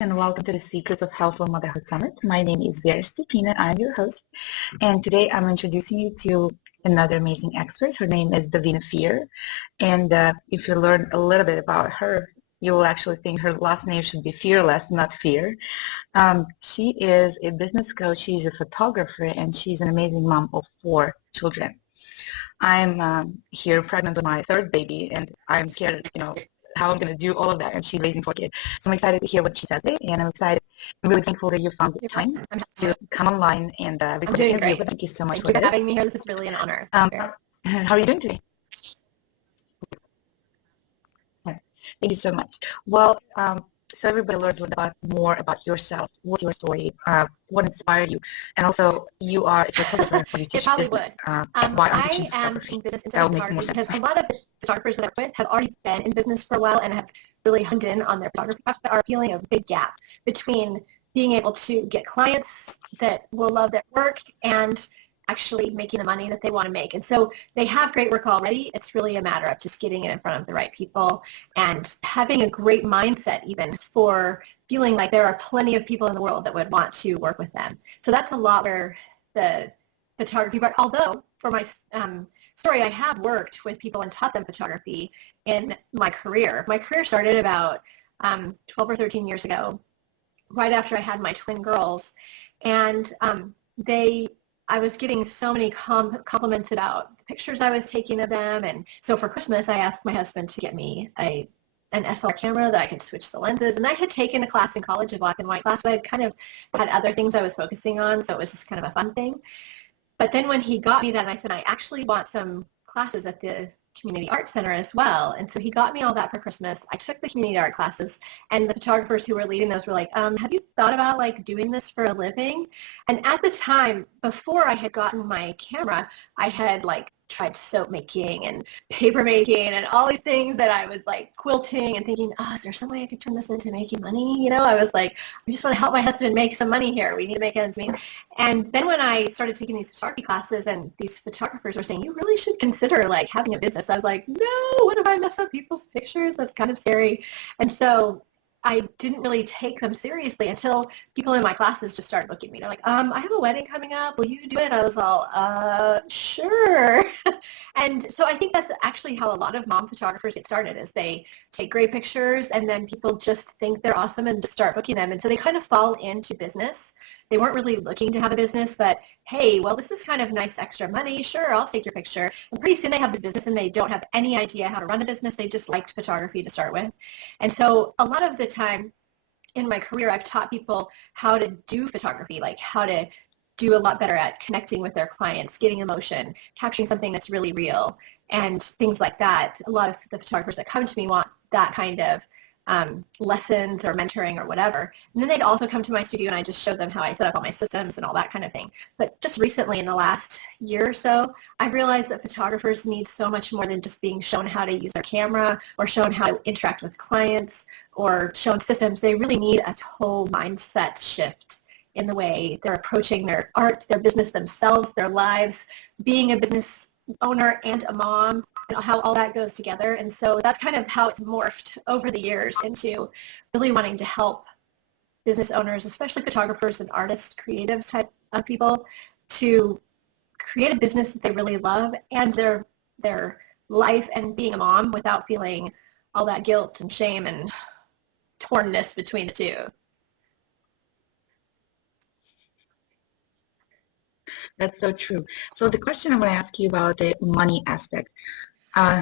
And welcome to the Secrets of Healthful Motherhood Summit. My name is Vera Stepina. I'm your host, and today I'm introducing you to another amazing expert. Her name is Davina Fear, and if you learn a little bit about her, you will actually think her last name should be Fearless, not Fear. She is a business coach, she's a photographer, and she's an amazing mom of 4 children. I'm here pregnant with my 3rd baby, and I'm scared, how I'm going to do all of that, and she's raising 4 kids. So I'm excited to hear what she says today, and I'm really thankful that you found the time to come online and record the interview. Thank you so much for having me here. This is really an honor. How are you doing today? Thank you so much. Well, so everybody learns a little more about yourself. What's your story? What inspired you? And also, you are a photographer. You teach it probably business. would. Why I am teaching business in photography because a lot of the photographers that I work with have already been in business for a while and have really honed in on their photography craft, but are feeling a big gap between being able to get clients that will love their work and actually making the money that they want to make. And so they have great work already. It's really a matter of just getting it in front of the right people and having a great mindset even for feeling like there are plenty of people in the world that would want to work with them. So that's a lot where the photography part, although for my story, I have worked with people and taught them photography in my career. My career started about 12 or 13 years ago, right after I had my twin girls. And I was getting so many compliments about the pictures I was taking of them. And so for Christmas, I asked my husband to get me an SLR camera that I could switch the lenses. And I had taken a class in college, a black and white class, but I kind of had other things I was focusing on. So it was just kind of a fun thing. But then when he got me that, I said, I actually want some classes at the Community Art Center as well. And so he got me all that for Christmas. I took the community art classes, and the photographers who were leading those were like, have you thought about doing this for a living? And at the time, before I had gotten my camera, I had tried soap making and paper making and all these things that I was quilting and thinking, is there some way I could turn this into making money? I was like, I just want to help my husband make some money here. We need to make ends meet. And then when I started taking these photography classes and these photographers were saying, you really should consider having a business, I was like, no, what if I mess up people's pictures? That's kind of scary. And so I didn't really take them seriously until people in my classes just started looking at me. They're like, I have a wedding coming up. Will you do it? I was all, sure. And so I think that's actually how a lot of mom photographers get started, is they take great pictures and then people just think they're awesome and just start booking them. And so they kind of fall into business. They weren't really looking to have a business, but hey, well, this is kind of nice extra money. Sure, I'll take your picture. And pretty soon they have this business and they don't have any idea how to run a business. They just liked photography to start with. And so a lot of the time in my career, I've taught people how to do photography, how to do a lot better at connecting with their clients, getting emotion, capturing something that's really real, and things like that. A lot of the photographers that come to me want that kind of lessons or mentoring or whatever. And then they'd also come to my studio and I just showed them how I set up all my systems and all that kind of thing. But just recently in the last year or so, I realized that photographers need so much more than just being shown how to use their camera or shown how to interact with clients or shown systems. They really need a whole mindset shift in the way they're approaching their art, their business themselves, their lives, being a business owner and a mom, and how all that goes together. And so that's kind of how it's morphed over the years into really wanting to help business owners, especially photographers and artists, creatives type of people, to create a business that they really love and their life and being a mom without feeling all that guilt and shame and tornness between the two. That's so true. So the question I'm going to ask you about the money aspect.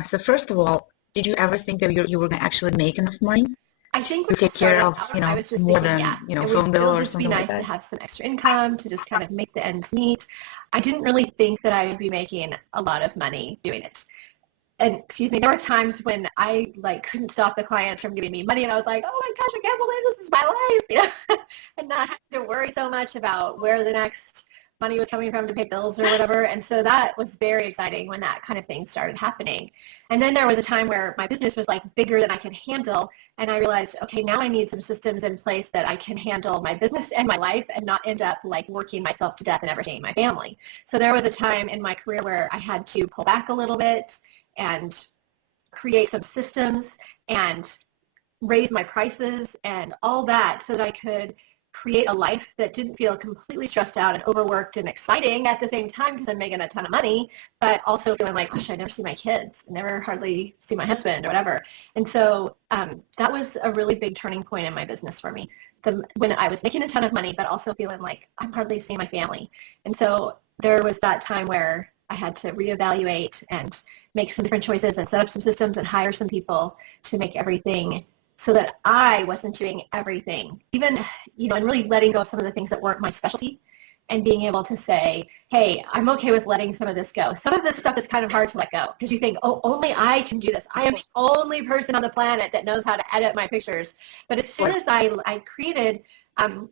So first of all, did you ever think that you were going to actually make enough money? I think to take care of, I was just more thinking, than, phone bill or something like that? It would just be nice to have some extra income to just kind of make the ends meet. I didn't really think that I would be making a lot of money doing it. And there were times when I couldn't stop the clients from giving me money, and I was like, oh my gosh, I can't believe this is my life, and not having to worry so much about where the next money was coming from to pay bills or whatever. And so that was very exciting when that kind of thing started happening. And then there was a time where my business was bigger than I could handle, and I realized, okay, now I need some systems in place that I can handle my business and my life and not end up working myself to death and never seeing my family. So there was a time in my career where I had to pull back a little bit and create some systems and raise my prices and all that so that I could create a life that didn't feel completely stressed out and overworked and exciting at the same time because I'm making a ton of money, but also feeling like, gosh, I never see my kids, never hardly see my husband or whatever. And so that was a really big turning point in my business for me. When I was making a ton of money, but also feeling like I'm hardly seeing my family. And so there was that time where I had to reevaluate and make some different choices and set up some systems and hire some people to make everything so that I wasn't doing everything, even, and really letting go of some of the things that weren't my specialty and being able to say, hey, I'm okay with letting some of this go. Some of this stuff is kind of hard to let go because you think, oh, only I can do this. I am the only person on the planet that knows how to edit my pictures. But as soon as I created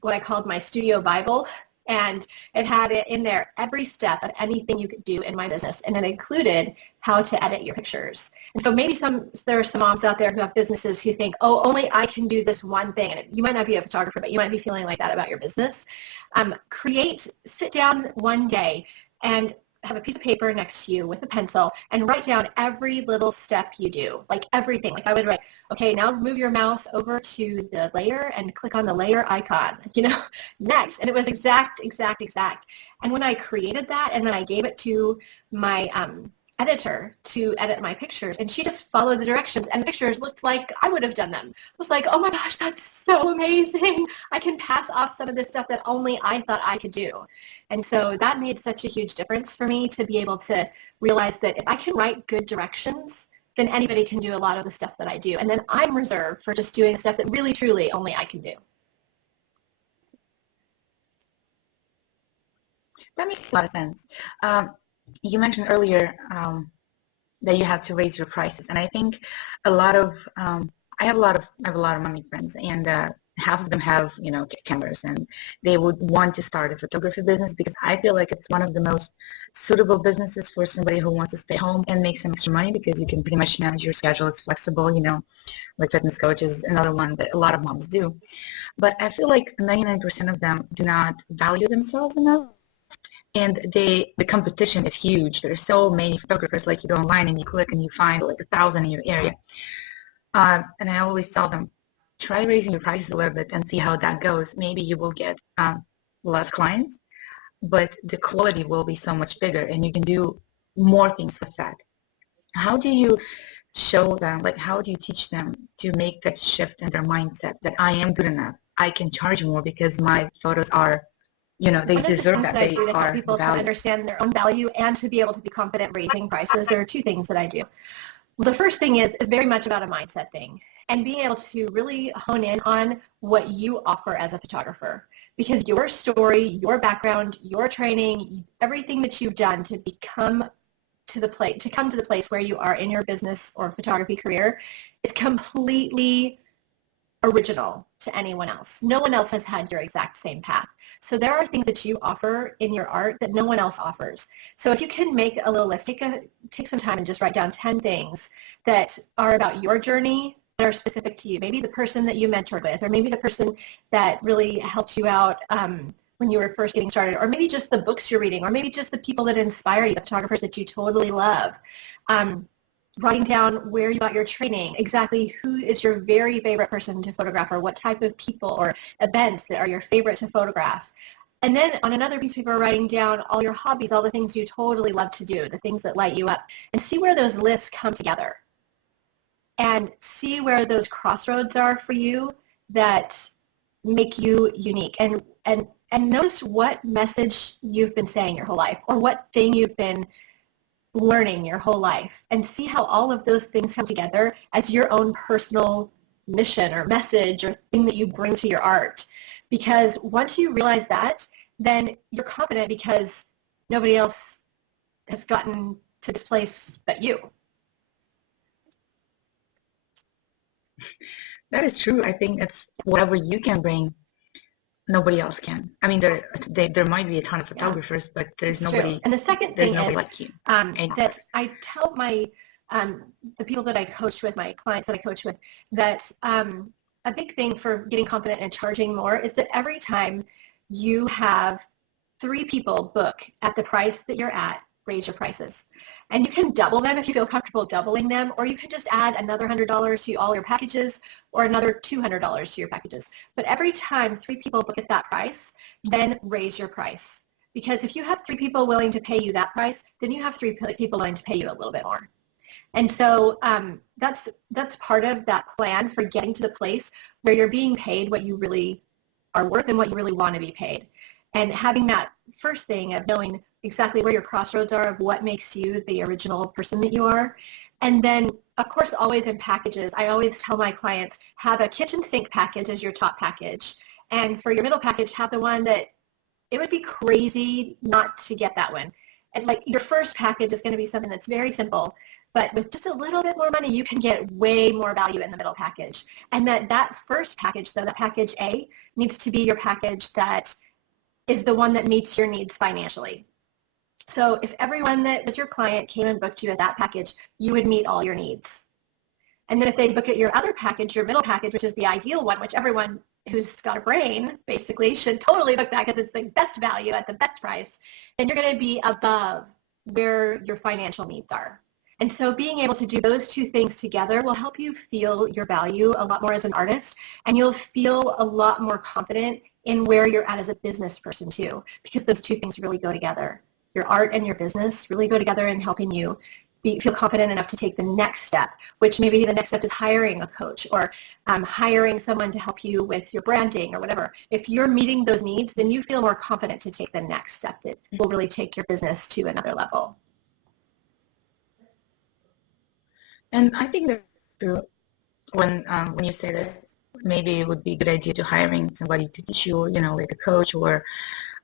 what I called my studio Bible, and it had it in there, every step of anything you could do in my business. And it included how to edit your pictures. And so maybe there are some moms out there who have businesses who think, oh, only I can do this one thing. And you might not be a photographer, but you might be feeling like that about your business. Sit down one day and have a piece of paper next to you with a pencil and write down every little step you do, like everything. Like I would write, okay, now move your mouse over to the layer and click on the layer icon, next. And it was exact. And when I created that and then I gave it to my editor to edit my pictures, and she just followed the directions and the pictures looked like I would have done them. I was like, oh my gosh, that's so amazing. I can pass off some of this stuff that only I thought I could do. And so that made such a huge difference for me to be able to realize that if I can write good directions, then anybody can do a lot of the stuff that I do. And then I'm reserved for just doing stuff that really, truly only I can do. That makes a lot of sense. You mentioned earlier that you have to raise your prices, and I think I have a lot of mommy friends, and half of them have cameras, and they would want to start a photography business because I feel like it's one of the most suitable businesses for somebody who wants to stay home and make some extra money because you can pretty much manage your schedule. It's flexible, like fitness coach is another one that a lot of moms do. But I feel like 99% of them do not value themselves enough. And the competition is huge. There's so many photographers. Like you go online and you click and you find like 1,000 in your area. And I always tell them, try raising your prices a little bit and see how that goes. Maybe you will get less clients, but the quality will be so much bigger and you can do more things with that. How do you show them, like how do you teach them to make that shift in their mindset that I am good enough? I can charge more because my photos are they deserve that. They are to help people to understand their own value and to be able to be confident raising prices. There are two things that I do. Well, the first thing is very much about a mindset thing and being able to really hone in on what you offer as a photographer, because your story, your background, your training, everything that you've done to come to the place where you are in your business or photography career is completely original to anyone else. No one else has had your exact same path. So there are things that you offer in your art that no one else offers. So if you can make a little list, take some time and just write down 10 things that are about your journey that are specific to you. Maybe the person that you mentored with, or maybe the person that really helped you out when you were first getting started, or maybe just the books you're reading, or maybe just the people that inspire you, the photographers that you totally love. Writing down where you got your training, exactly who is your very favorite person to photograph, or what type of people or events that are your favorite to photograph. And then on another piece of paper, writing down all your hobbies, all the things you totally love to do, the things that light you up, and see where those lists come together. And see where those crossroads are for you that make you unique. And notice what message you've been saying your whole life, or what thing you've been learning your whole life, and see how all of those things come together as your own personal mission or message or thing that you bring to your art. Because once you realize that, then you're confident because nobody else has gotten to this place but you. That is true. I think it's whatever you can bring, nobody else can. I mean, there might be a ton of photographers, but there's nobody. True. And the second thing is like you. That I tell my the people that I coach with, my clients that I coach with, that a big thing for getting confident and charging more is that every time you have 3 people book at the price that you're at, raise your prices. And you can double them if you feel comfortable doubling them, or you can just add another $100 to all your packages or another $200 to your packages. But every time 3 people book at that price, then raise your price. Because if you have 3 people willing to pay you that price, then you have 3 people willing to pay you a little bit more. And so that's part of that plan for getting to the place where you're being paid what you really are worth and what you really want to be paid. And having that first thing of knowing exactly where your crossroads are of what makes you the original person that you are. And then, of course, always in packages, I always tell my clients, have a kitchen sink package as your top package. And for your middle package, have the one that it would be crazy not to get that one. And like your first package is going to be something that's very simple, but with just a little bit more money, you can get way more value in the middle package. And that first package, though, that package A, needs to be your package that is the one that meets your needs financially. So if everyone that was your client came and booked you at that package, you would meet all your needs. And then if they book at your other package, your middle package, which is the ideal one, which everyone who's got a brain basically should totally book that because it's the best value at the best price, then you're going to be above where your financial needs are. And so being able to do those 2 things together will help you feel your value a lot more as an artist, and you'll feel a lot more confident in where you're at as a business person too, because those 2 things really go together. Your art and your business really go together in helping you feel confident enough to take the next step, which maybe the next step is hiring a coach or hiring someone to help you with your branding or whatever. If you're meeting those needs, then you feel more confident to take the next step that will really take your business to another level. And I think that when you say that maybe it would be a good idea to hiring somebody to teach you, like a coach or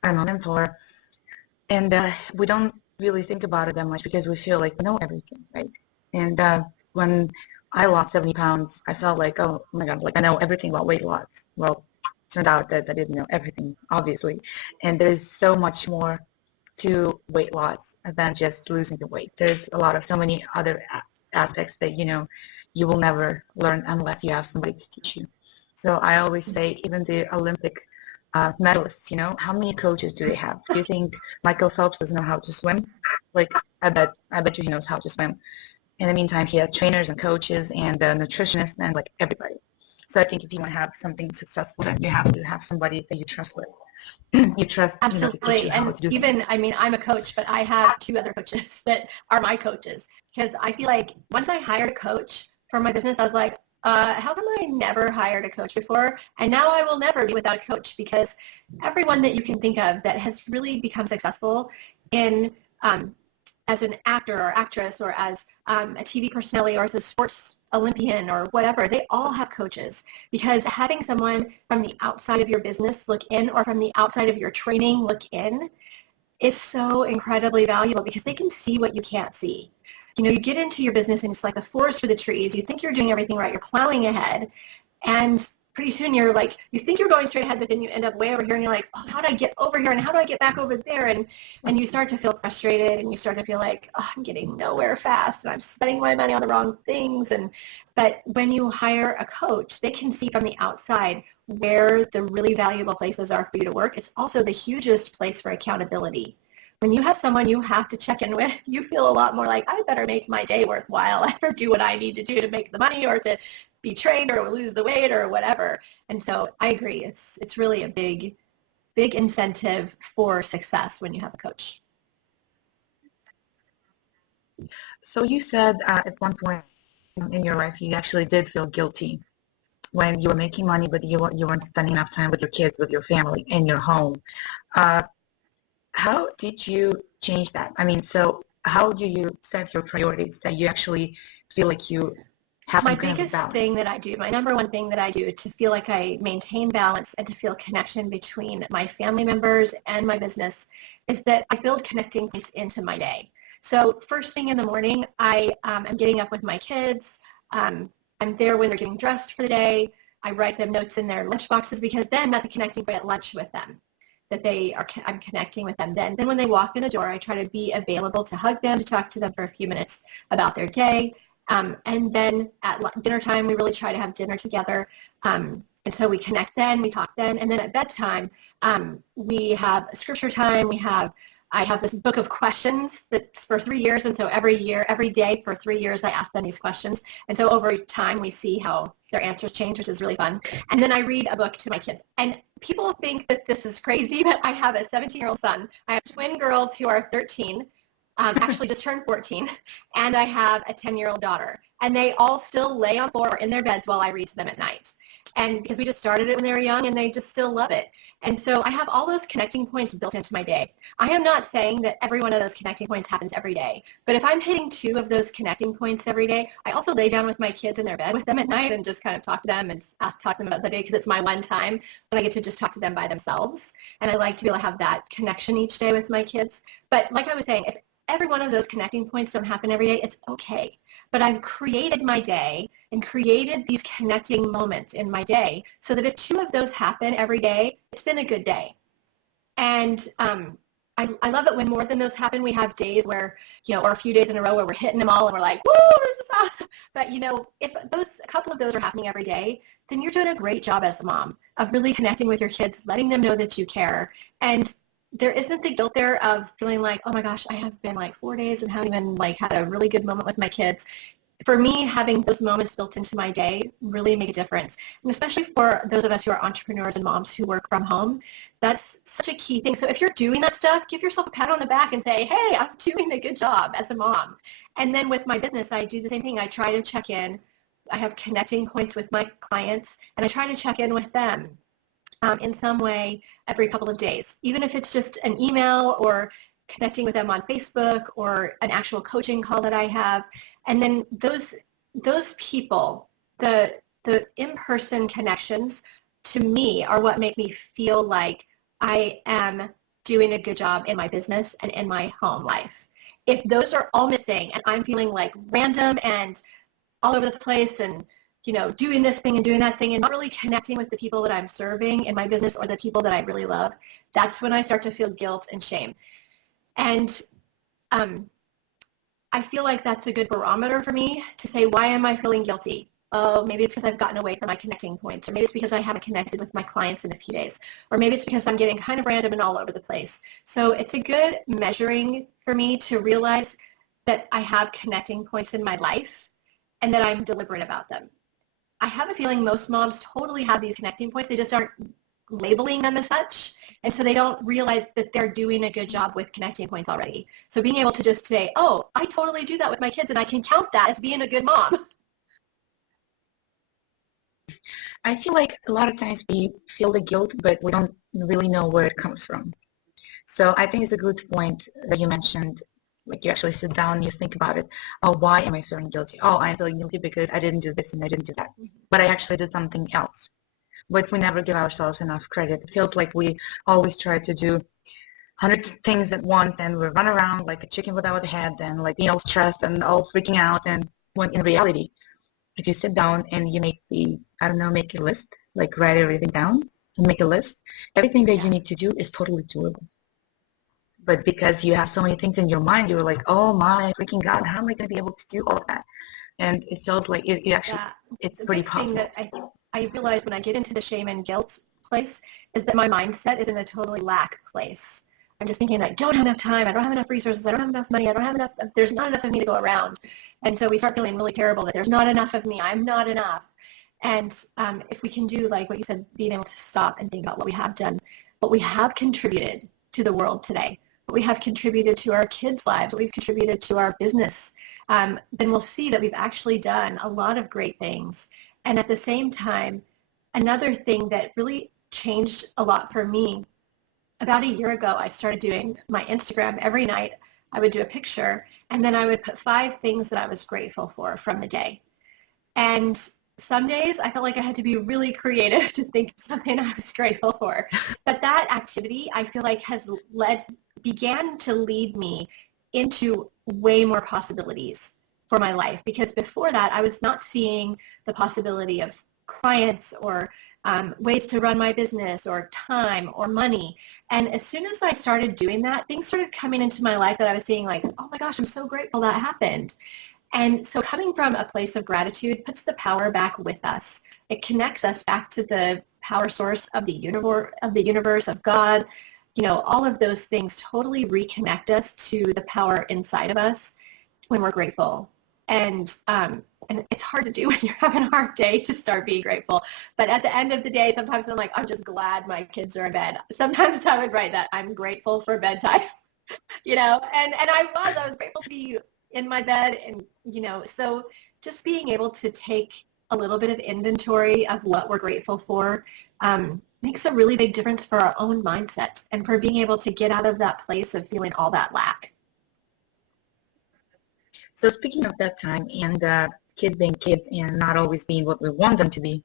I don't know, mentor. And we don't really think about it that much because we feel like we know everything, right? And when I lost 70 pounds, I felt like, oh my God, like I know everything about weight loss. Well, it turned out that I didn't know everything, obviously. And there's so much more to weight loss than just losing the weight. There's so many other aspects that, you will never learn unless you have somebody to teach you. So I always say, even the Olympic medalists, how many coaches do they have? Do you think Michael Phelps doesn't know how to swim? Like, I bet you he knows how to swim. In the meantime, he has trainers and coaches and nutritionists and like everybody. So I think if you want to have something successful, then you have to have somebody that you trust with. You trust. Absolutely. And even, I'm a coach, but I have 2 other coaches that are my coaches, because I feel like once I hired a coach for my business, I was like, how come I never hired a coach before? And now I will never be without a coach, because everyone that you can think of that has really become successful in as an actor or actress or as a TV personality or as a sports Olympian or whatever, they all have coaches, because having someone from the outside of your business look in or from the outside of your training look in is so incredibly valuable, because they can see what you can't see. You get into your business and it's like the forest for the trees. You think you're doing everything right. You're plowing ahead. And pretty soon you're like, you think you're going straight ahead, but then you end up way over here and you're like, oh, how do I get over here? And how do I get back over there? And you start to feel frustrated and you start to feel like, oh, I'm getting nowhere fast and I'm spending my money on the wrong things. But when you hire a coach, they can see from the outside where the really valuable places are for you to work. It's also the hugest place for accountability. When you have someone you have to check in with, you feel a lot more like, I better make my day worthwhile. I better do what I need to do to make the money or to be trained or lose the weight or whatever. And so I agree. It's really a big incentive for success when you have a coach. So you said at one point in your life, you actually did feel guilty when you were making money, but you weren't spending enough time with your kids, with your family, in your home. How did you change that? So how do you set your priorities that you actually feel like you have my biggest thing that I do, my number one thing that I do to feel like I maintain balance and to feel connection between my family members and my business is that I build connecting points into my day. So first thing in the morning, I am getting up with my kids. I'm there when they're getting dressed for the day. I write them notes in their lunch boxes, because then that's a connecting point at lunch with them. I'm connecting with them then. Then when they walk in the door, I try to be available to hug them, to talk to them for a few minutes about their day. And then at dinner time, we really try to have dinner together. And so we connect then, we talk then. And then at bedtime, we have scripture time. We have I have this book of questions that's for 3 years. And so every day for 3 years, I ask them these questions. And so over time, we see how their answers change, which is really fun. And then I read a book to my kids. And people think that this is crazy, but I have a 17-year-old son. I have twin girls who are 13, actually just turned 14, and I have a 10-year-old daughter. And they all still lay on the floor or in their beds while I read to them at night. And because we just started it when they were young, and they just still love it. And so I have all those connecting points built into my day. I am not saying that every one of those connecting points happens every day, but if I'm hitting 2 of those connecting points every day, I also lay down with my kids in their bed with them at night and just kind of talk to them and talk to them about the day, because it's my one time when I get to just talk to them by themselves. And I like to be able to have that connection each day with my kids. But like I was saying, if every one of those connecting points don't happen every day, it's okay. But I've created my day and created these connecting moments in my day so that if 2 of those happen every day, it's been a good day. And I love it when more than those happen. We have days where, or a few days in a row where we're hitting them all and we're like, woo, this is awesome. But, if a couple of those are happening every day, then you're doing a great job as a mom of really connecting with your kids, letting them know that you care. And there isn't the guilt there of feeling like, oh my gosh, I have been like 4 days and haven't even had a really good moment with my kids. For me, having those moments built into my day really make a difference. And especially for those of us who are entrepreneurs and moms who work from home, that's such a key thing. So if you're doing that stuff, give yourself a pat on the back and say, hey, I'm doing a good job as a mom. And then with my business, I do the same thing. I try to check in. I have connecting points with my clients, and I try to check in with them in some way every couple of days, even if it's just an email or connecting with them on Facebook or an actual coaching call that I have. And then those people, the in-person connections, to me are what make me feel like I am doing a good job in my business and in my home life. If those are all missing and I'm feeling like random and all over the place and doing this thing and doing that thing and not really connecting with the people that I'm serving in my business or the people that I really love, that's when I start to feel guilt and shame. And I feel like that's a good barometer for me to say, why am I feeling guilty? Oh, maybe it's because I've gotten away from my connecting points, or maybe it's because I haven't connected with my clients in a few days, or maybe it's because I'm getting kind of random and all over the place. So it's a good measuring for me to realize that I have connecting points in my life and that I'm deliberate about them. I have a feeling most moms totally have these connecting points. They just aren't labeling them as such. And so they don't realize that they're doing a good job with connecting points already. So being able to just say, oh, I totally do that with my kids and I can count that as being a good mom. I feel like a lot of times we feel the guilt, but we don't really know where it comes from. So I think it's a good point that you mentioned. Like you actually sit down and you think about it. Oh, why am I feeling guilty? Oh, I'm feeling guilty because I didn't do this and I didn't do that. But I actually did something else. But we never give ourselves enough credit. It feels like we always try to do 100 things at once and we run around like a chicken without a head and like all stressed and all freaking out. And when in reality, if you sit down and you make make a list, like write everything down and make a list, everything that you need to do is totally doable. But because you have so many things in your mind, you're like, oh my freaking God, how am I going to be able to do all that? And it feels like it's pretty possible. The thing that I realize when I get into the shame and guilt place is that my mindset is in a totally lack place. I'm just thinking like, don't have enough time, I don't have enough resources, I don't have enough money, there's not enough of me to go around. And so we start feeling really terrible that there's not enough of me, I'm not enough. And if we can do like what you said, being able to stop and think about what we have done, what we have contributed to the world today, what we have contributed to our kids' lives, what we've contributed to our business, then we'll see that we've actually done a lot of great things. And at the same time, another thing that really changed a lot for me, about a year ago, I started doing my Instagram every night. I would do a picture, and then I would put 5 things that I was grateful for from the day. And some days I felt like I had to be really creative to think of something I was grateful for. But that activity, I feel like, began to lead me into way more possibilities for my life, because before that I was not seeing the possibility of clients or ways to run my business or time or money. And as soon as I started doing that, things started coming into my life that I was seeing like, oh my gosh, I'm so grateful that happened. And so coming from a place of gratitude puts the power back with us. It connects us back to the power source of the universe, of God, all of those things totally reconnect us to the power inside of us when we're grateful. And it's hard to do when you're having a hard day to start being grateful. But at the end of the day, sometimes I'm like, I'm just glad my kids are in bed. Sometimes I would write that I'm grateful for bedtime, and I was grateful to be in my bed. And, so just being able to take a little bit of inventory of what we're grateful for makes a really big difference for our own mindset and for being able to get out of that place of feeling all that lack. So speaking of that time and kids being kids and not always being what we want them to be,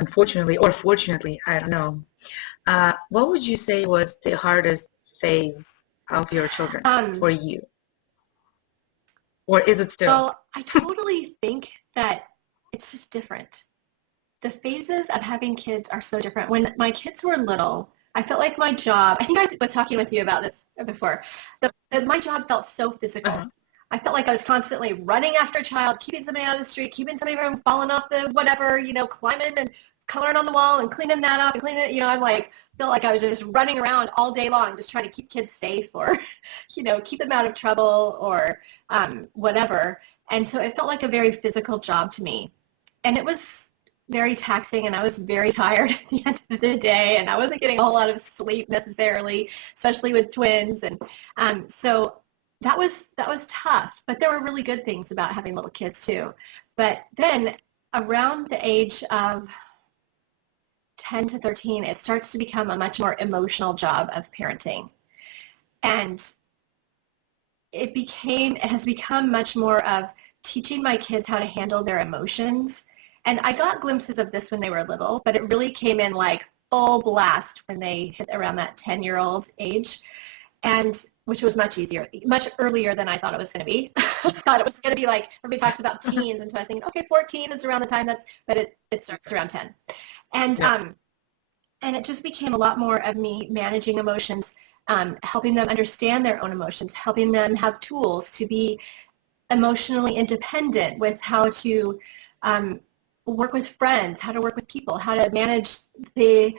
unfortunately or fortunately, I don't know, what would you say was the hardest phase of your children for you? Or is it still? Well, I totally think that it's just different. The phases of having kids are so different. When my kids were little, I felt like my job, I think I was talking with you about this before, my job felt so physical. Uh-huh. I felt like I was constantly running after a child, keeping somebody out of the street, keeping somebody from falling off the whatever, climbing and coloring on the wall and cleaning that up and cleaning it. Felt like I was just running around all day long just trying to keep kids safe or, keep them out of trouble or whatever. And so it felt like a very physical job to me. And it was very taxing, and I was very tired at the end of the day, and I wasn't getting a whole lot of sleep necessarily, especially with twins. And so that was tough, but there were really good things about having little kids too. But then around the age of 10 to 13, it starts to become a much more emotional job of parenting. And it has become much more of teaching my kids how to handle their emotions. And I got glimpses of this when they were little, but it really came in like full blast when they hit around that 10-year-old age. And which was much earlier than I thought it was going to be. I thought it was going to be like, everybody talks about teens, and so I was thinking, okay, 14 is around the time but it starts around 10. And and it just became a lot more of me managing emotions, helping them understand their own emotions, helping them have tools to be emotionally independent with how to work with friends, how to work with people, how to manage the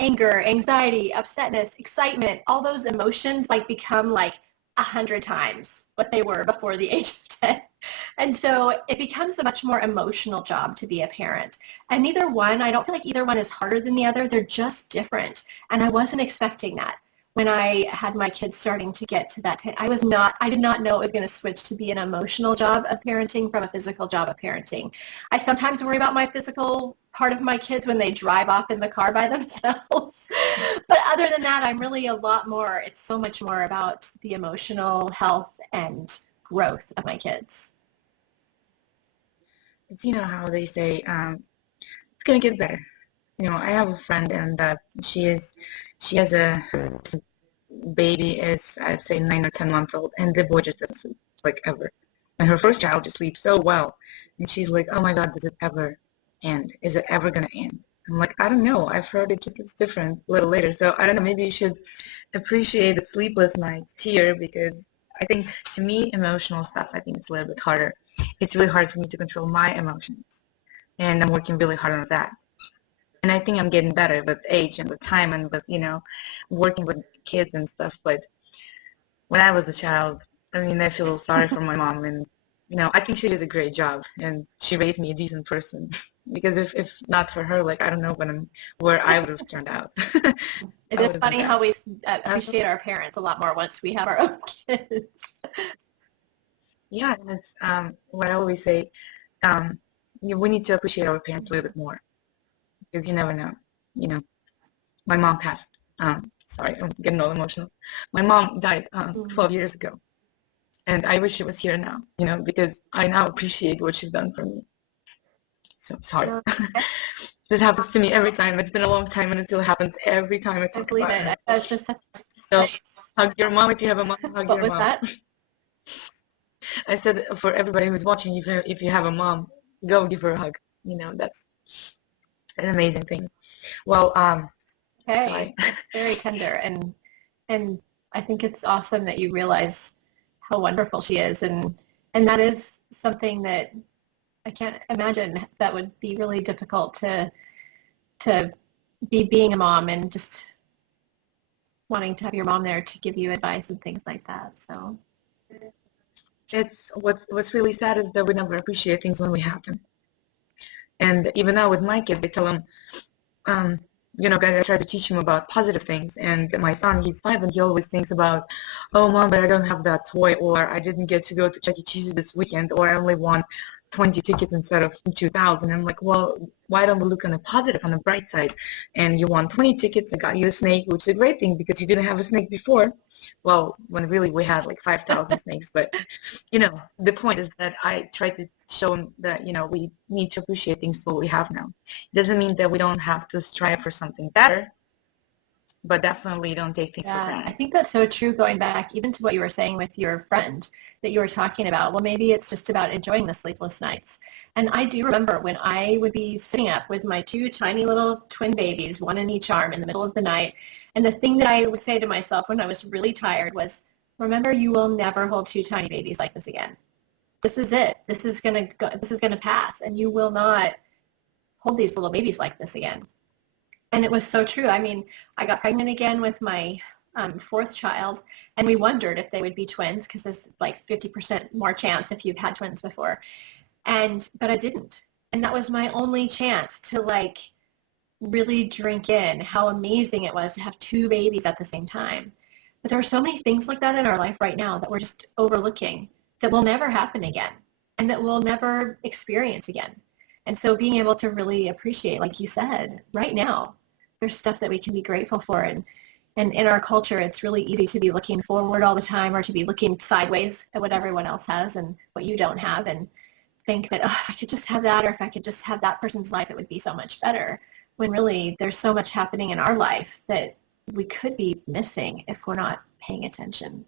anger, anxiety, upsetness, excitement, all those emotions become 100 times what they were before the age of 10. And so it becomes a much more emotional job to be a parent. And I don't feel like either one is harder than the other. They're just different. And I wasn't expecting that. When I had my kids starting to get to that, I did not know it was going to switch to be an emotional job of parenting from a physical job of parenting. I sometimes worry about my physical part of my kids when they drive off in the car by themselves. But other than that, I'm really it's so much more about the emotional health and growth of my kids. It's, how they say, it's going to get better. I have a friend, and she has a baby is, I'd say, 9 or 10 months old, and the boy just doesn't sleep ever. And her first child just sleeps so well, and she's like, oh my God, does it ever end? Is it ever gonna end? I'm like, I don't know. I've heard it just gets different a little later. So I don't know. Maybe you should appreciate the sleepless nights here, because I think, to me, emotional stuff, I think it's a little bit harder. It's really hard for me to control my emotions, and I'm working really hard on that. And I think I'm getting better with age and with time and with, working with kids and stuff. But when I was a child, I feel sorry for my mom. And, I think she did a great job. And she raised me a decent person. Because if not for her, I don't know where I would have turned out. It is funny how we appreciate our parents a lot more once we have our own kids. Yeah, and that's what I always say. We need to appreciate our parents a little bit more. Because you never know. My mom passed. Sorry, I'm getting all emotional. My mom died 12 years ago. And I wish she was here now, because I now appreciate what she's done for me. So sorry. This happens to me every time. It's been a long time, and it still happens every time I talk about it. It's just so hug your mom if you have a mom. Hug your mom. That? I said, for everybody who's watching, if you have a mom, go give her a hug. That's an amazing thing. Well, okay, it's very tender, and I think it's awesome that you realize how wonderful she is, and that is something that I can't imagine that would be really difficult to be being a mom and just wanting to have your mom there to give you advice and things like that. So it's what's really sad is that we never appreciate things when we have them. And even now with my kids, I tell them, I try to teach him about positive things. And my son, he's 5, and he always thinks about, oh, Mom, but I don't have that toy, or I didn't get to go to Chuck E. Cheese this weekend, or I only won 20 tickets instead of 2,000. I'm like, well, why don't we look on the positive, on the bright side? And you won 20 tickets, I got you a snake, which is a great thing because you didn't have a snake before. Well, when really we had like 5,000 snakes. But, the point is that I try to show them that, we need to appreciate things for what we have now. It doesn't mean that we don't have to strive for something better, but definitely don't take things for granted. I think that's so true, going back even to what you were saying with your friend that you were talking about. Well, maybe it's just about enjoying the sleepless nights. And I do remember when I would be sitting up with my 2 tiny little twin babies, one in each arm, in the middle of the night. And the thing that I would say to myself when I was really tired was, remember, you will never hold 2 tiny babies like this again. This is it. This is going to go. This is going to pass. And you will not hold these little babies like this again. And it was so true. I mean, I got pregnant again with my 4th child, and we wondered if they would be twins because there's like 50% more chance if you've had twins before. But I didn't. And that was my only chance to like really drink in how amazing it was to have 2 babies at the same time. But there are so many things like that in our life right now that we're just overlooking that will never happen again and that we'll never experience again. And so being able to really appreciate, like you said, right now, there's stuff that we can be grateful for. And in our culture, it's really easy to be looking forward all the time or to be looking sideways at what everyone else has and what you don't have and think that, oh, if I could just have that, or if I could just have that person's life, it would be so much better. When really there's so much happening in our life that we could be missing if we're not paying attention.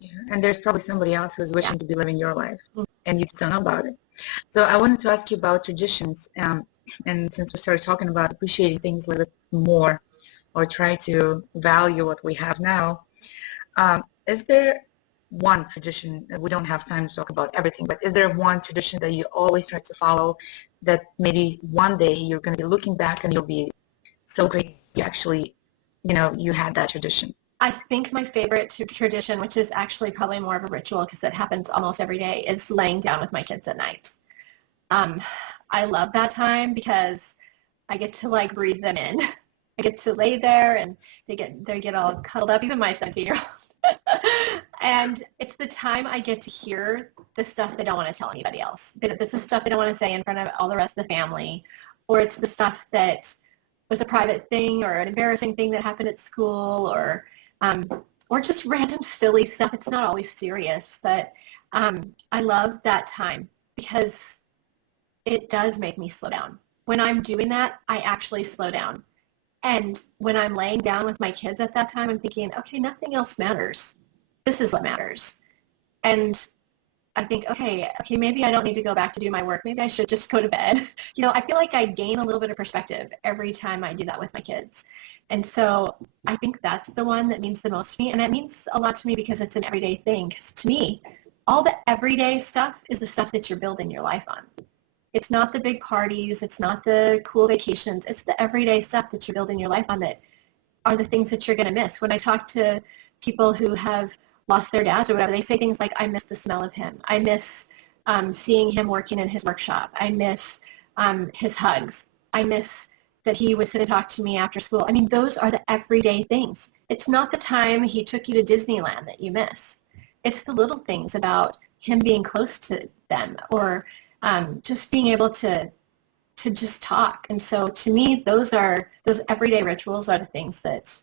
Yeah, and there's probably somebody else who's wishing to be living your life, and you just don't know about it. So I wanted to ask you about traditions, and since we started talking about appreciating things a little bit more, or try to value what we have now, is there one tradition, we don't have time to talk about everything, but is there one tradition that you always try to follow that maybe one day you're going to be looking back and you'll be so great you actually, you had that tradition? I think my favorite tradition, which is actually probably more of a ritual because it happens almost every day, is laying down with my kids at night. I love that time because I get to like breathe them in. I get to lay there and they get all cuddled up, even my 17-year-old. And it's the time I get to hear the stuff they don't want to tell anybody else. This is stuff they don't want to say in front of all the rest of the family, or it's the stuff that was a private thing or an embarrassing thing that happened at school, or just random silly stuff. It's not always serious, but I love that time because it does make me slow down. When I'm doing that, I actually slow down. And when I'm laying down with my kids at that time, I'm thinking, okay, nothing else matters. This is what matters. And I think, okay, maybe I don't need to go back to do my work. Maybe I should just go to bed. I feel like I gain a little bit of perspective every time I do that with my kids. And so I think that's the one that means the most to me. And it means a lot to me because it's an everyday thing. Because to me, all the everyday stuff is the stuff that you're building your life on. It's not the big parties. It's not the cool vacations. It's the everyday stuff that you're building your life on that are the things that you're going to miss. When I talk to people who have lost their dads or whatever, they say things like, I miss the smell of him. I miss seeing him working in his workshop. I miss his hugs. I miss that he would sit and talk to me after school. I mean, those are the everyday things. It's not the time he took you to Disneyland that you miss. It's the little things about him being close to them, or just being able to just talk. And so to me, those everyday rituals are the things that,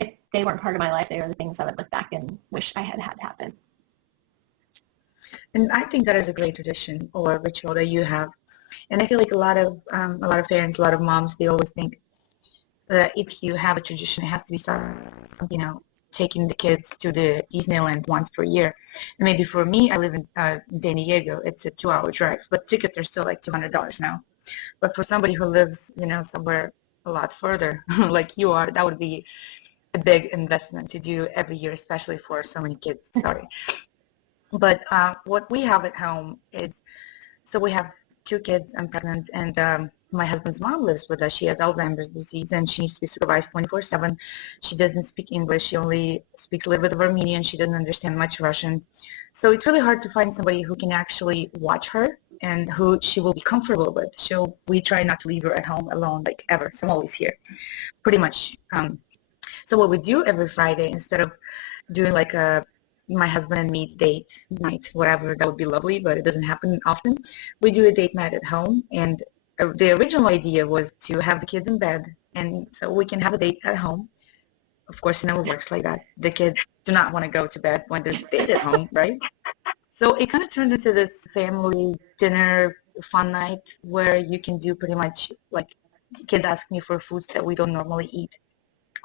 if they weren't part of my life, they are the things I would look back and wish I had happen. And I think that is a great tradition or ritual that you have. And I feel like a lot of parents, a lot of moms, they always think that if you have a tradition, it has to be something, taking the kids to the Disneyland once per year. And maybe for me, I live in San Diego. It's a 2-hour drive, but tickets are still like $200 now. But for somebody who lives, somewhere a lot further, like you are, that would be a big investment to do every year, especially for so many kids. Sorry. But what we have at home is, so we have 2 kids. I'm pregnant, and my husband's mom lives with us. She has Alzheimer's disease, and she needs to be supervised 24/7. She doesn't speak English. She only speaks a little bit of Armenian. She doesn't understand much Russian. So it's really hard to find somebody who can actually watch her and who she will be comfortable with. We try not to leave her at home alone, like, ever. So I'm always here, pretty much. So what we do every Friday, instead of doing like a my husband and me date night, whatever, that would be lovely, but it doesn't happen often. We do a date night at home, and the original idea was to have the kids in bed, and so we can have a date at home. Of course, it never works like that. The kids do not want to go to bed when there's a date at home, right? So it kind of turned into this family dinner fun night where you can do pretty much like kids ask me for foods that we don't normally eat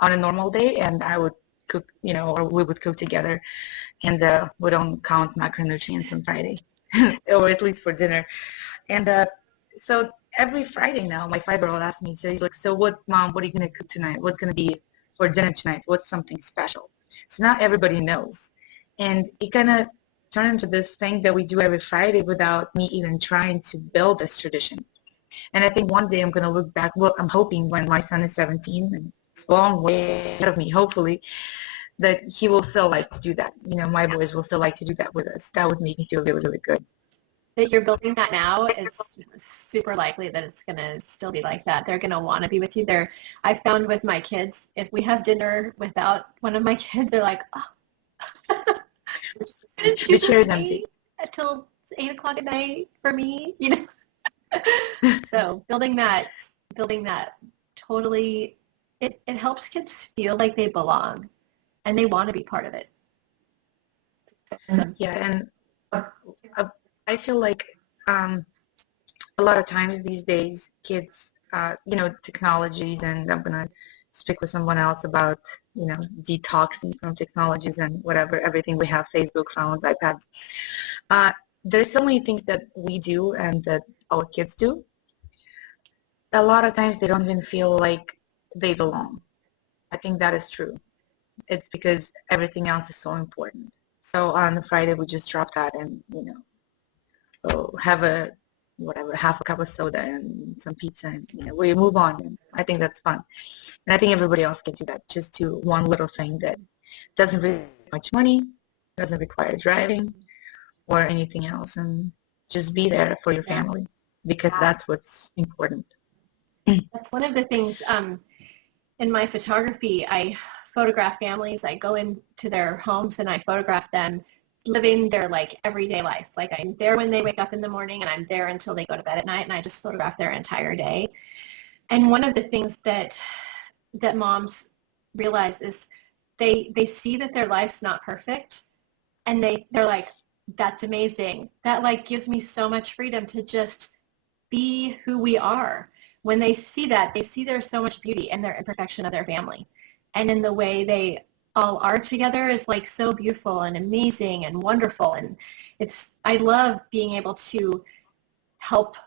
on a normal day, and I would cook, or we would cook together, and we don't count macronutrients on Friday, or at least for dinner. And so every Friday now, my 5-year-old asks me, so he's like, so what, Mom, what are you going to cook tonight? What's going to be for dinner tonight? What's something special? So now everybody knows. And it kind of turned into this thing that we do every Friday without me even trying to build this tradition. And I think one day I'm going to look back, well, I'm hoping when my son is 17, and it's a long way ahead of me, hopefully, that he will still like to do that. My boys will still like to do that with us. That would make me feel really, really good. That you're building that now is super likely that it's going to still be like that. They're going to want to be with you. I found with my kids, if we have dinner without one of my kids, they're like, oh. The chair is empty until 8 o'clock at night for me, So building that totally, it helps kids feel like they belong and they want to be part of it. So. Yeah, and I feel like a lot of times these days kids, technologies, and I'm going to speak with someone else about, detoxing from technologies and whatever, everything we have, Facebook, phones, iPads. There's so many things that we do and that our kids do. A lot of times they don't even feel like they belong. I think that is true. It's because everything else is so important. So on the Friday we just drop that and, have half a cup of soda and some pizza, and we move on. And I think that's fun, and I think everybody else can do that. Just do one little thing that doesn't require much money, doesn't require driving or anything else, and just be there for your family, because that's what's important. That's one of the things in my photography. I photograph families. I go into their homes and I photograph them living their everyday life. Like, I'm there when they wake up in the morning and I'm there until they go to bed at night, and I just photograph their entire day. And one of the things that moms realize is they see that their life's not perfect, and they're like, that's amazing. That gives me so much freedom to just be who we are. When they see that, they see there's so much beauty in their imperfection of their family, and in the way they all are together is so beautiful and amazing and wonderful. And I love being able to help,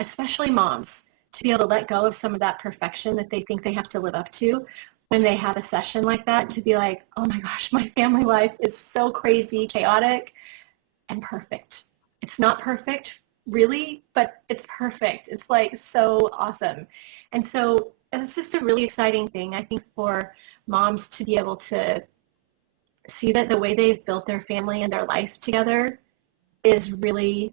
especially moms, to be able to let go of some of that perfection that they think they have to live up to when they have a session like that, to be like, oh my gosh, my family life is so crazy, chaotic, and perfect. It's not perfect, really, but it's perfect. It's so awesome. And so it's just a really exciting thing, I think, for moms to be able to see that the way they've built their family and their life together is really,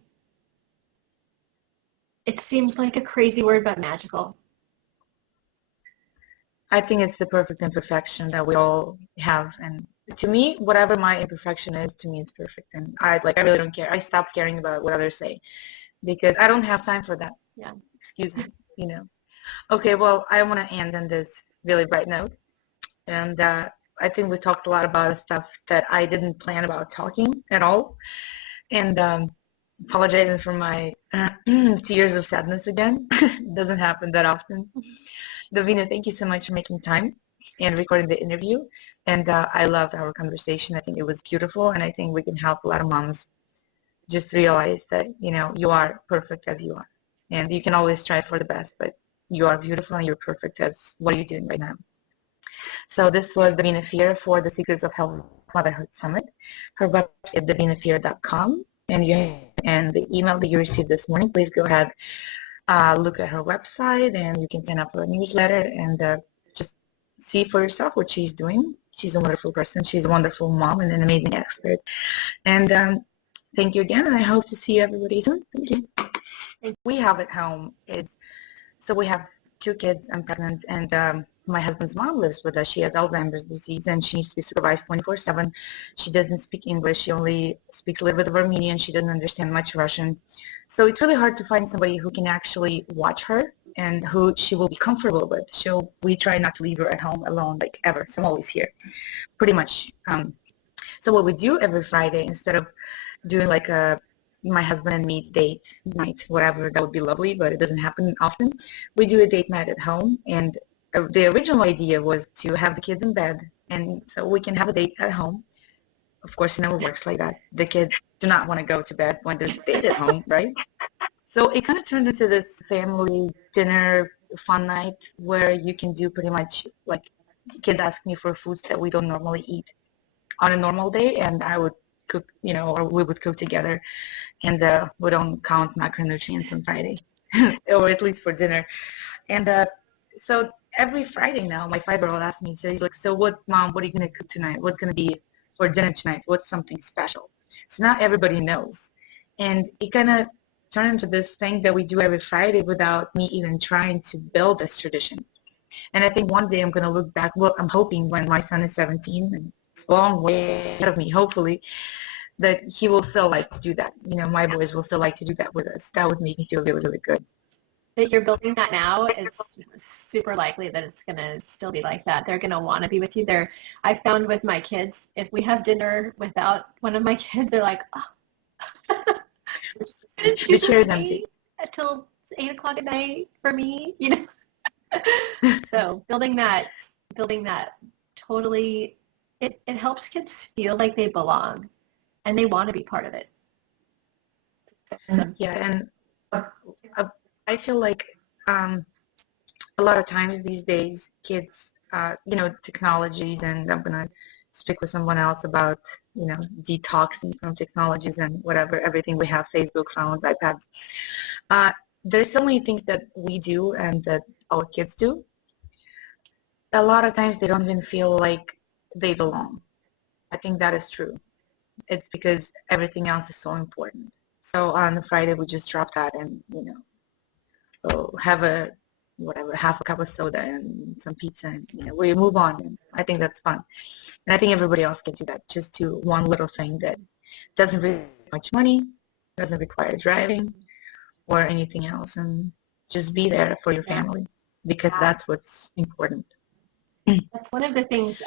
it seems like a crazy word, but magical. I think it's the perfect imperfection that we all have, and to me, whatever my imperfection is, to me it's perfect, and I really don't care. I stopped caring about what others say because I don't have time for that. Yeah. Excuse me, Okay, well, I want to end on this really bright note. And I think we talked a lot about stuff that I didn't plan about talking at all. And apologizing for my tears of sadness again. It doesn't happen that often. Davina, thank you so much for making time and recording the interview. And I loved our conversation. I think it was beautiful. And I think we can help a lot of moms just realize that, you are perfect as you are. And you can always strive for the best, but you are beautiful and you're perfect as what you're doing right now. So this was Davina Fear for the Secrets of Health Motherhood Summit. Her website is davinafear.com, and the email that you received this morning, please go ahead, look at her website, and you can sign up for a newsletter and just see for yourself what she's doing. She's a wonderful person. She's a wonderful mom and an amazing expert. And thank you again, and I hope to see everybody soon. Thank you. And we have at home is, so we have 2 kids. I'm pregnant, and my husband's mom lives with us. She has Alzheimer's disease, and she needs to be supervised 24/7. She doesn't speak English. She only speaks a little bit of Armenian. She doesn't understand much Russian. So it's really hard to find somebody who can actually watch her and who she will be comfortable with. We try not to leave her at home alone, like, ever. So I'm always here, pretty much. So what we do every Friday, instead of doing like my husband and me date night, whatever, that would be lovely, but it doesn't happen often. We do a date night at home, and the original idea was to have the kids in bed, and so we can have a date at home. Of course, it never works like that. The kids do not want to go to bed when there's a date at home, right? So it kind of turned into this family dinner fun night where you can do pretty much, like, kids ask me for foods that we don't normally eat on a normal day, and I would cook, or we would cook together, and we don't count macronutrients on Friday, or at least for dinner. And so every Friday now, my 5-year-old asks me, so he's like, so what, Mom, what are you going to cook tonight? What's going to be for dinner tonight? What's something special? So now everybody knows. And it kind of turned into this thing that we do every Friday without me even trying to build this tradition. And I think one day I'm going to look back, well, I'm hoping when my son is 17, and it's a long way ahead of me, hopefully, that he will still like to do that. My boys will still like to do that with us. That would make me feel really, really good. That you're building that now is super likely that it's going to still be like that. They're going to want to be with you. I found with my kids, if we have dinner without one of my kids, they're like, oh. The chair is empty until 8 o'clock at night for me, So building that totally, it helps kids feel like they belong and they want to be part of it. So. Yeah, and I feel like a lot of times these days kids, technologies, and I'm going to speak with someone else about, detoxing from technologies and whatever, everything we have, Facebook, phones, iPads. There's so many things that we do and that our kids do. A lot of times they don't even feel like they belong. I think that is true. It's because everything else is so important. So on the Friday we just drop that and, have half a cup of soda and some pizza, and, we move on. And I think that's fun. And I think everybody else can do that. Just do one little thing that doesn't require much money, doesn't require driving or anything else, and just be there for your family, because that's what's important. That's one of the things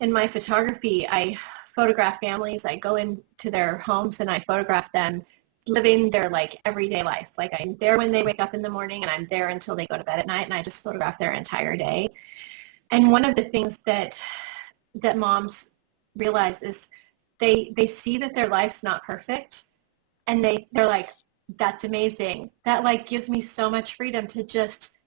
in my photography. I photograph families. I go into their homes and I photograph them living their everyday life. Like, I'm there when they wake up in the morning and I'm there until they go to bed at night, and I just photograph their entire day. And one of the things that moms realize is they see that their life's not perfect, and they're like, that's amazing. That gives me so much freedom to just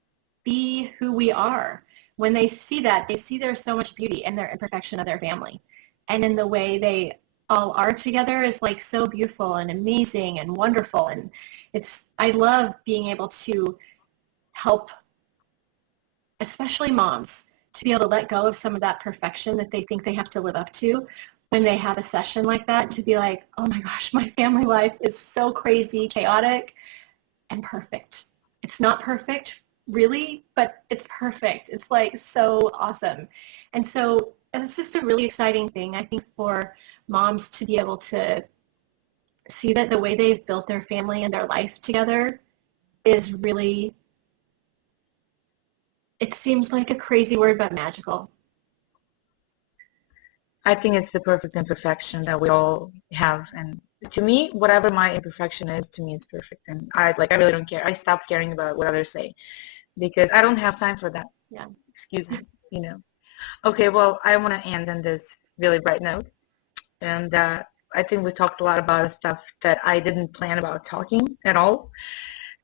be who we are. When they see that, they see there's so much beauty in their imperfection of their family, and in the way they all are together is so beautiful and amazing and wonderful. And I love being able to help, especially moms, to be able to let go of some of that perfection that they think they have to live up to when they have a session like that, to be like, oh my gosh, my family life is so crazy, chaotic, and perfect. It's not perfect, really, but it's perfect. It's so awesome. And so it's just a really exciting thing, I think, for moms to be able to see that the way they've built their family and their life together is really, it seems like a crazy word, but magical. I think it's the perfect imperfection that we all have, and to me, whatever my imperfection is, to me it's perfect, and I really don't care. I stopped caring about what others say because I don't have time for that. Yeah. Excuse me, Okay, well, I want to end on this really bright note, and I think we talked a lot about stuff that I didn't plan about talking at all,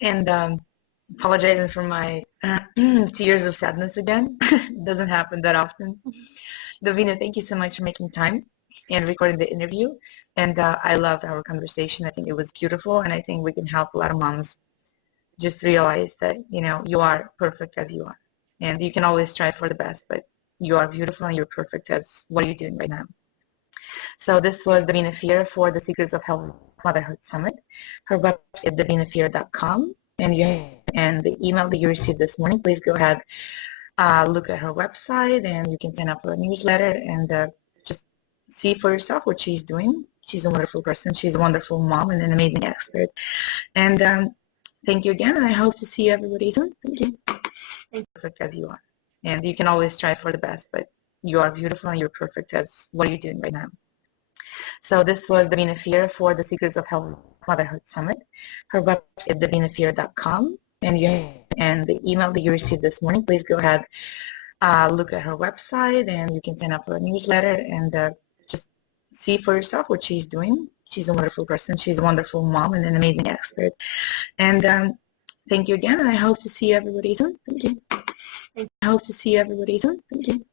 and apologizing for my tears of sadness again. It doesn't happen that often. Davina, thank you so much for making time and recording the interview, and I loved our conversation. I think it was beautiful, and I think we can help a lot of moms just realize that, you are perfect as you are. And you can always strive for the best, but you are beautiful and you're perfect as what you're doing right now. So this was Davina Fear for the Secrets of Health Motherhood Summit. Her website is davinafear.com. And the email that you received this morning, please go ahead, look at her website, and you can sign up for a newsletter and just see for yourself what she's doing. She's a wonderful person. She's a wonderful mom and an amazing expert. And thank you again, and I hope to see everybody soon. Thank you. Perfect as you are. And you can always strive for the best, but you are beautiful and you're perfect as what you're doing right now. So this was Davina Fear for the Secrets of Health Motherhood Summit. Her website is davinafear.com. And the email that you received this morning, please go ahead, look at her website, and you can sign up for a newsletter and just see for yourself what she's doing. She's a wonderful person. She's a wonderful mom and an amazing expert. And thank you again, and I hope to see everybody soon. Thank you. I hope to see everybody soon. Thank you.